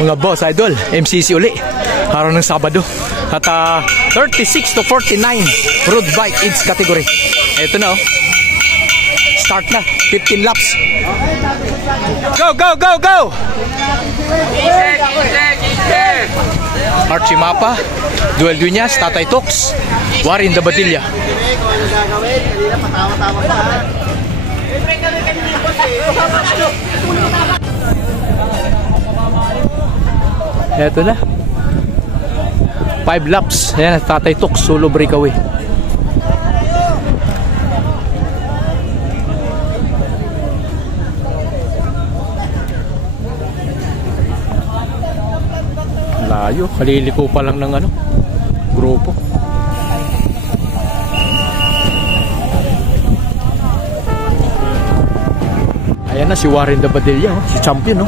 Mga boss, idol, MCC uli. Araw ng Sabado. At 36 to 49 road bike age category. Ito na, oh. Start na. 15 laps. Go, go, go, go! Archie Mapa, Duel Dueñas, Tatay Tox, Warin de Badilla. Ito na. 5 laps. Ayan, Tatay Tox, solo breakaway. Layo, kaliliko pa lang ng grupo. Ayan na si Warin de Badilla, si champion,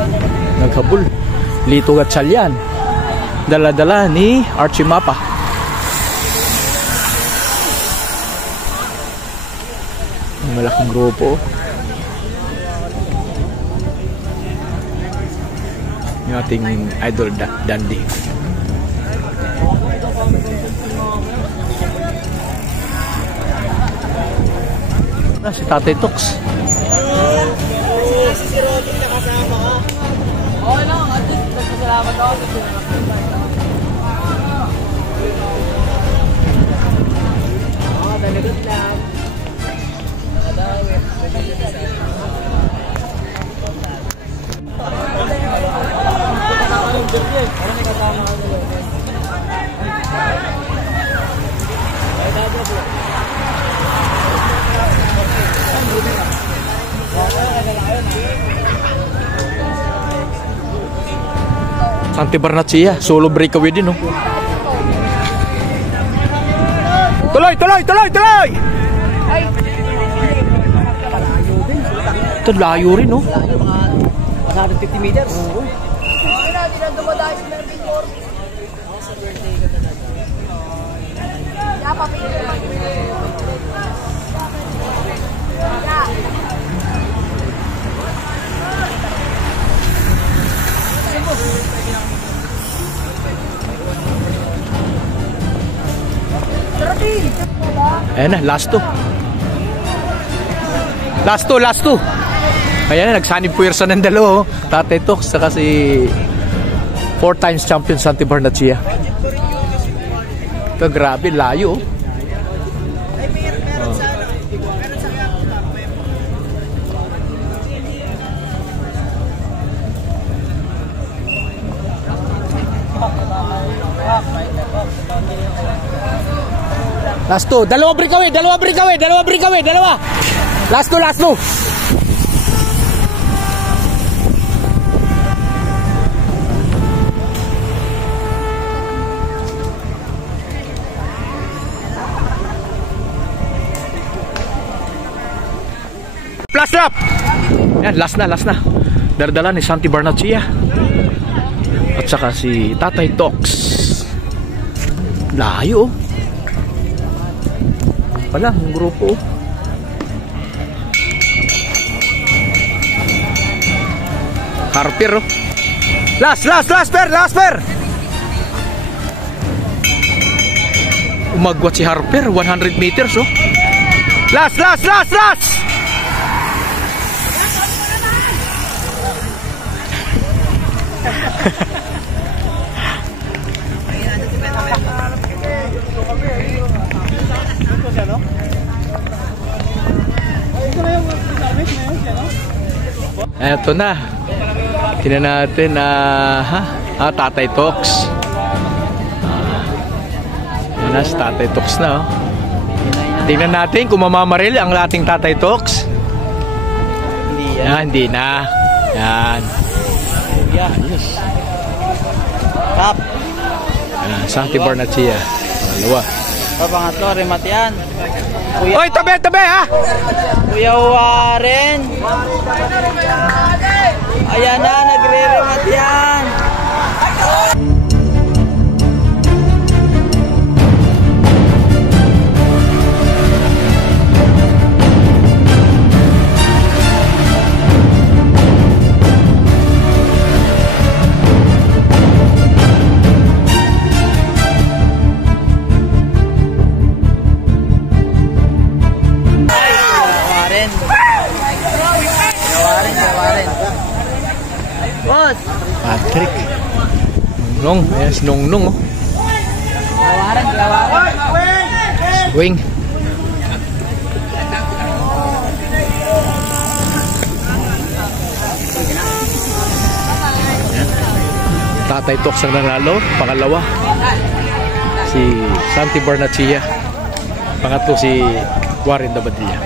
naghabol. Lito Gatchalian, dala-dala ni Archie Mapa. Ang malaking grupo. Yung ating idol Dandy. Si Tatay Tox. Si Robin nakasama ka. Okay lang, at least nagpasalamat ako sa dalagot lang. Santi Barnachea, solo breakaway din, Tuloy, tuloy, tuloy, tuloy! Ito, layo rin, Mga 150 meters. Ayan na, last two. Last two, last two. Ayan na, nagsanib puwersa ng dalawa, Tatay Tox, saka si 4 times champion Santi Barnachea. Ito, grabe, layo. Last two, dalawa breakaway. Last two. Plus lap. Yan, last na. Dardala ni Santi Barnachea. At saka si Tatay Tox. Layo. Pala, ang grupo. Harper, Last pair. Umagwat si Harper, 100 meters, Last. Eto na. Tingnan natin Tatay Tox. Yan na, si Tatay Tox na, Tingnan natin kung mamamaril ang ating Tatay Tox. Hindi na. Yan. Ayos. Top. Santi Barnachea. Dalawa. Pangatlo, remat yan. Oy, tabi, Kuya Warin. Ayan na, nagre-remat yan. Patrick. Nong, ayan si Nong, oh. Swing. Tatay Toks ang nanalo, pangalawa si Santi Barnachia, pangatlo si Warren Dabadilla.